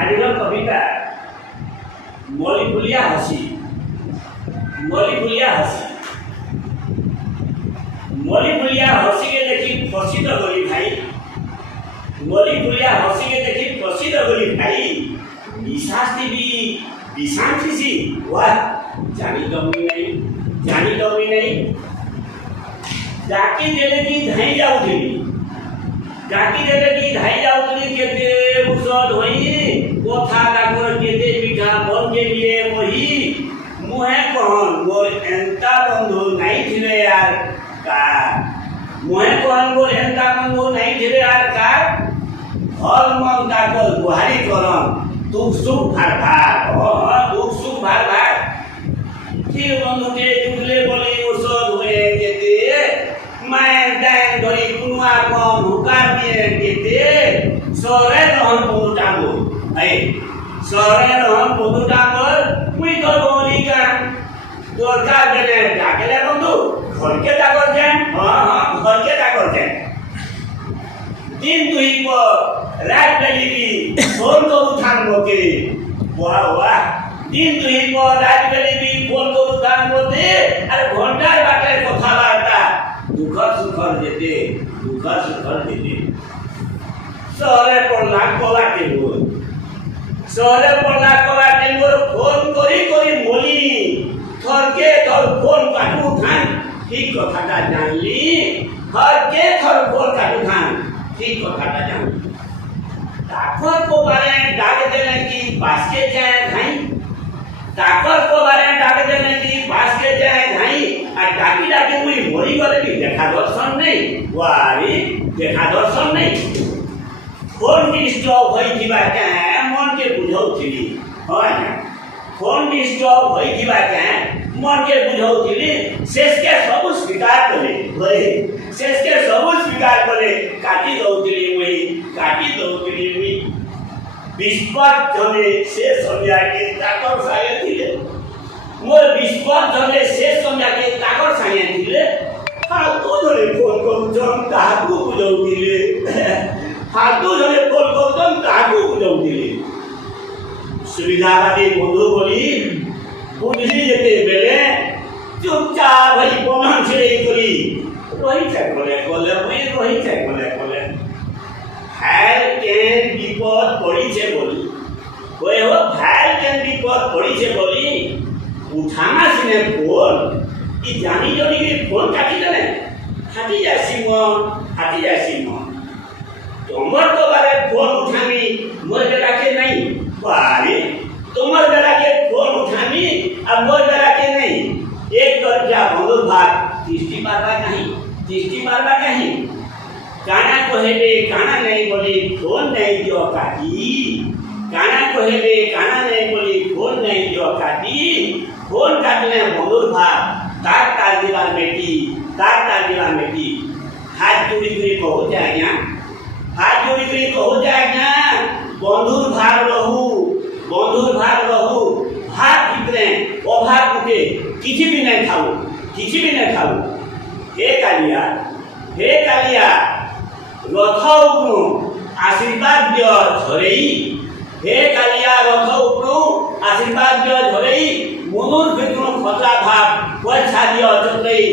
ଆଜିର କବିତା ମଲି ଫୁଲିଆ ହସି ମଲି ଫୁଲିଆ ହସି ମଲି ଫୁଲିଆ ହସିକେ ଦେଖି ପ୍ରସିଦ୍ଧ ଗଲି ଭାଇ ମଲି ଫୁଲିଆ ହସିକେ ଦେଖି ପ୍ରସିଦ୍ଧ ଗଲି ଭାଇ ବିଶାସ୍ତି ବି ବିଶାନ୍ତିସି ୱା ଜାଣି ଦମି ନାହିଁ ডাকি দেলে কি ধাই যাউଥିଲି ডাকি দেলে কি ধাই যাউଥିଲି কেতে উষদ হই কথা ডাকর কেতে মিঠা মন কে লিয়ে মহি মুহে কহন মোর এন্তা বন্ধু নাই থিলে আর কা মুহে কহন মোর এন্তা বন্ধু নাই থিলে আর কা হল মন ডাকল গুহারি করন দুঃখ সুখ ভার ভার দুঃখ সুখ ভার ভার কি বন্ধুকে জুড়লে বলে উষদ হয়ে যেতে मैं दैन धरी कुनुआ कम हुका दिए केते सरे रहन बंधु टांगो ए सरे रहन बंधु टांगो मुई तो बोली का दरकार देले डाकेले बंधु घर के डाकर जे हां घर के डाकर जे दिन दुई को रात बेली फोन तो उठान मोके वाह वाह दिन दुई को रात बेली फोन तो उठान मोते अरे घंटा बाटे কথা বার্তা দুঃখর সুখর যেতে শহরে পড়লা কলা টেঙ্গুর ফোন করি মলি থরকে তোর ফোন কাটু খান ঠিক কথাটা জানলি থরকে তোর ফোন কাটু খান ঠিক কথাটা জানলি তাকর কোবারে ডাক দেলে কি বাসকে যায় ধাই তাকর কোবারে ডাক দেলে কি বাসকে যায় ধাই আর ডাকি ডাকি মুই মরি গলে কি দেখা দর্শন নেই ওয়ারি দেখা দর্শন নেই ফোন ডিস্টার্ব হইতিবা কেন মনকে বুঝাউছিলি হয় না ফোন ডিস্টার্ব হইতিবা কেন মনকে বুঝাউছিলি শেষকে সবু স্বীকার কলে শেষকে সবু স্বীকার কলে কাটি দউছিলি মুই বিস্পদ জনে সে সন্ধ্যাকে তাকর সাগে দিলে মোর বিস্পদ জনে সে সন্ধ্যাকে তাকর সাগে দিলে হাতু ধরে ফোন করছন তাহাকু বুঝাউছিলে সুবিধাবাদী বন্ধু বলি বুঝলি যেতে বেলে চুপচাপ ভাই বমান ছেড়ে করি রহিছে বলে ভাইল কেন বিপদ পড়িছে বলি ভাইল কেন বিপদ পড়িছে বলি উঠানা সিনে ফোন ই জানি জনি ফোন কাটি দেলে হাতি যাসি মন তোমার তো বারে ফোন উঠামি মোর বেলাকে নাই বারে তোমার বেলাকে ফোন উঠামি আর মোর বেলাকে নাই এক দরজা বন্ধুর ভাগ দৃষ্টি পারবা नहीं কানা কহেবে কানা নাই বলি ফোন নাই দিও কাটি কানা কহেবে কানা নাই বলি ফোন নাই দিও কাটি ফোন কাটলে বন্ধুর ভাগ তার দিবার বেটি হাত জুড়ি করে কহো আজ্ঞা বন্ধুর ভাগ রহু ভাগ ভিতরে অভাব উঠে কিছু भी नहीं खाऊ हे कालिया रथ उपरू आशीर्वाद दियो झरेई हे कालिया रथ उपरू आशीर्वाद दियो झरेई মনুর ভিতর খতরা ভাব পয়সা দিও চতই